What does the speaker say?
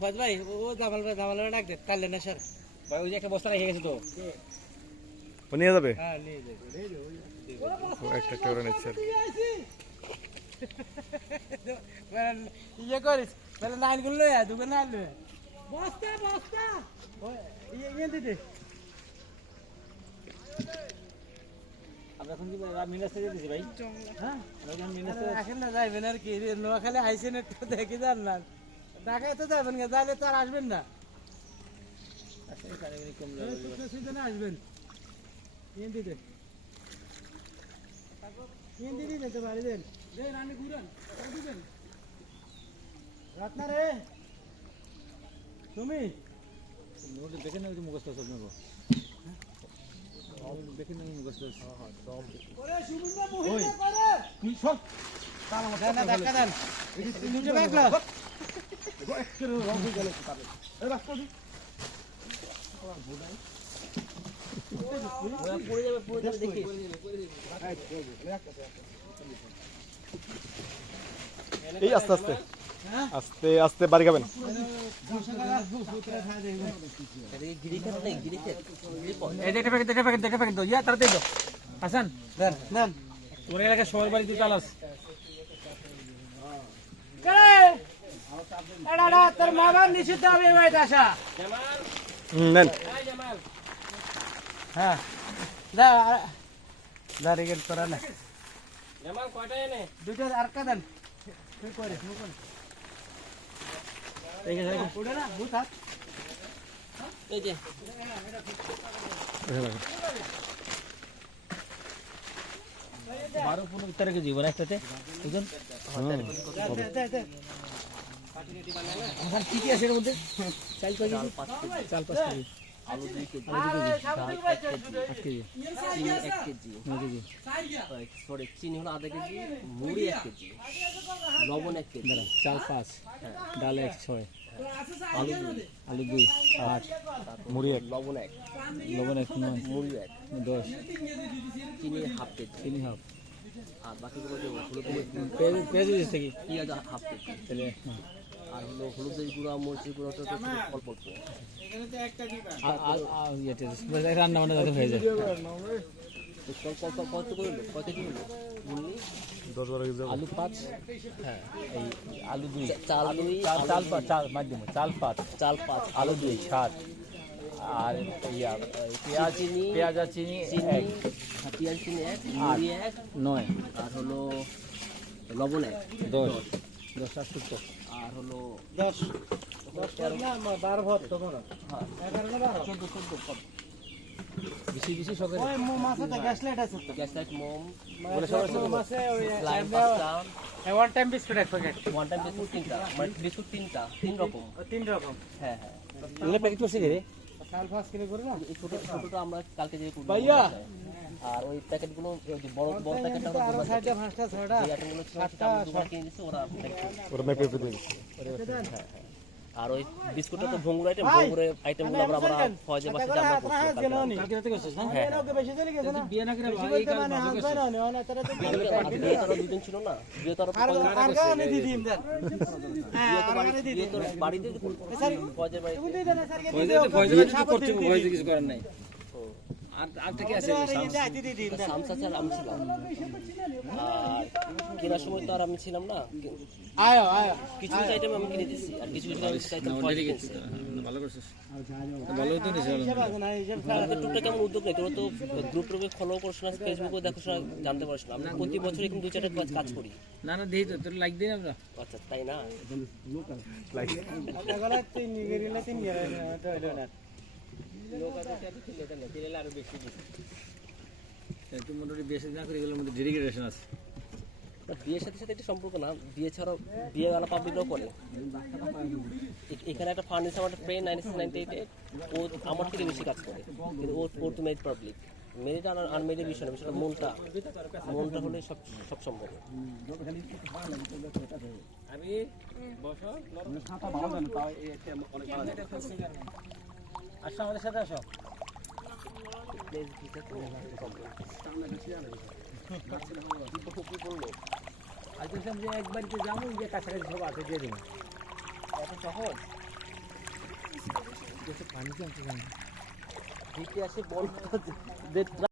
ফজ ভাই ও জামাল ডাক দে কালে না স্যার ভাই ওই যে একটা বস্তা রেখে গেছে তো ও নিয়ে যাবে হ্যাঁ নিয়ে যাবে ও একটা করে নিচ্ছে ইয়ে করিস তাহলে নাইন গুলো লয়া দুটো নাইন লয়া বস্তা বস্তা ইয়ে দিতে আমরা এখন কি মিনাস্তে যেতেছি ভাই হ্যাঁ এখন মিনাস্তে এখন না যাইবেন আর কি নোয়াখালী আইসেন একটু দেখে যান না ঢাকায় তো যাবেন না যাইলে তো আর আসবেন না সিজনে আসবেন ইয়ে দিতে ইয়ে দিতে তো বাড়ি দেন রানি ঘুরান দিবেন রাতনা রে তুমি নোটে দেখে না মুখস্থ সব নেবো দেখে না মুখস্থ ওরে সুবিন্দা মহিলা করে তুই সব না দেখা দেন দুটো ব্যাগলা পড়ে যাবে দেখি এই আস্তে আস্তে আস্তে আস্তে বাড়ি খাবেন এই দেখে প্যাকেট দাও ইয়া তাড়াতাড়ি দাও হাসান দেন দেন তোর এলাকায় সবার বাড়িতে চালাস এডা তোর মামার নিষিদ্ধ হবে ভাই দাসা নেন হ্যাঁ দা দাঁড়িয়ে করা না জামাল কয়টা এনে দুটো আর কা দেন তুই করিস মুকুন ওটা না ভূত হাত এই যে 12-15 কেজি বড় একটাতে ওজন কি কি আছে এর মধ্যে চাল কয় কেজি চাল 5 কেজি আলু 2 কেজি ডাল 1 কেজি চিনি 1 কেজি 9 কেজি সরি চিনি হলো আধা কেজি মুড়ি 1 কেজি লবণ 1 কেজি চাল 5 ডাল 1 6 আলু 2 8 মুড়ি এক লবণ 1 9 মুড়ি 1 10 চিনি হাফ কেজি চিনি হাফ আর বাকিগুলো যে হলুদ পেঁয়াজ দিচ্ছে কি পেঁয়াজ হাফ কেজি তাহলে আর হলো হলুদের গুঁড়া মরিচের গুঁড়া তো অল্প অল্প রান্না বান্না যাতে হয়ে যায় কত করে কত কি হলো 10-12 কেজি আলু 5 হ্যাঁ এই আলু 2 চাল 5 চাল মাধ্যমে চাল 5 আলু 2 7 আর ইয়া পেঁয়াজ চিনি 1 পেঁয়াজ চিনি 1 মুড়ি 1 9 আর হলো লবণ 1 10 আর 70 আর হলো 10 না 12 ভর তো না 11 না 12 14 বেশি সকালে ওই মাছটা গ্যাস লাইট আছে তো গ্যাস লাইট মোম বলে সবার মাছে ওই লাইট ওয়ান টাইম বিস্কুট এক প্যাকেট ওয়ান টাইম বিস্কুট 3টা মানে বিস্কুট 3টা 3 রকম 3 রকম হ্যাঁ এগুলো প্যাকেট করছে রে চাল 5 কিলো করে না এই ছোটটা আমরা কালকে যে করব ভাইয়া আর ওই প্যাকেটগুলো ওই যে বড় প্যাকেটটা আমরা আর সাইডে 5টা 6টা এই আইটেমগুলো 7টা আমরা কিনে দিছি ওরা ওর মেপে পেপে দিচ্ছে আর ওই বিস্কুটটা তো ভঙ্গুর আইটেমগুলো আমরা ফয়জে বাসে আমরা করছি কালকে রাতে করছিস না হ্যাঁ এর বেশি চলে গেছে না বিয়ে না করে এই কাজ মানে হাসবে না না তারা তো বিয়ে তো দুদিন ছিল না বিয়ে তো আর গানে দিদিন দেন হ্যাঁ আর বিয়ে তো বাড়িতে ফয়জের বাড়িতে ফয়জে করতে ফয়জে কিছু করার নাই আর থেকে আছে সামসাচার আমি ছিলাম আর কেনার সময় তো আর আমি ছিলাম না আয় কিছু আইটেম আমি কিনে দিচ্ছি আর কিছু আইটেম ভালো করছিস ভালো তো নিছিলাম টুকটা কেমন উদ্যোগ নেই তোরা তো গ্রুপ টুপে ফলো করছ না ফেসবুকে দেখো না জানতে পারছ না আমরা প্রতি বছর এরকম 2-4টা কাজ করি না দেই তো তোর লাইক দেই আমরা আচ্ছা তাই না লাইক গলা তিন গেরিলা তিন গেরিলা তো এটা না লোক আছে সাথে ছিল না দিলে আরো বেশি দিই একটু মোটামুটি বেশি না করে এগুলোর মধ্যে ডেডিকেশন আছে বিয়ের সাথে সাথে একটা সম্পর্ক না বিয়ে ছাড়াও বিয়েওয়ালা পাবলিকও করে এখানে একটা ফার্নিচার আমার ফ্রেন্ড 1998 ও আমার থেকে বেশি কাজ করে কিন্তু ওর তো মেড পাবলিক মেয়েটা আর মেয়েদের বিষয় না বিষয়টা মনটা হলে সব সম্ভব আমি বসো আসো আমাদের সাথে আসো আজ যে একবারই যাবো যে কাছাকাছি সব আছে দিয়ে দেবো এত সহজ পানি কি আছে ইতিহাসে বড়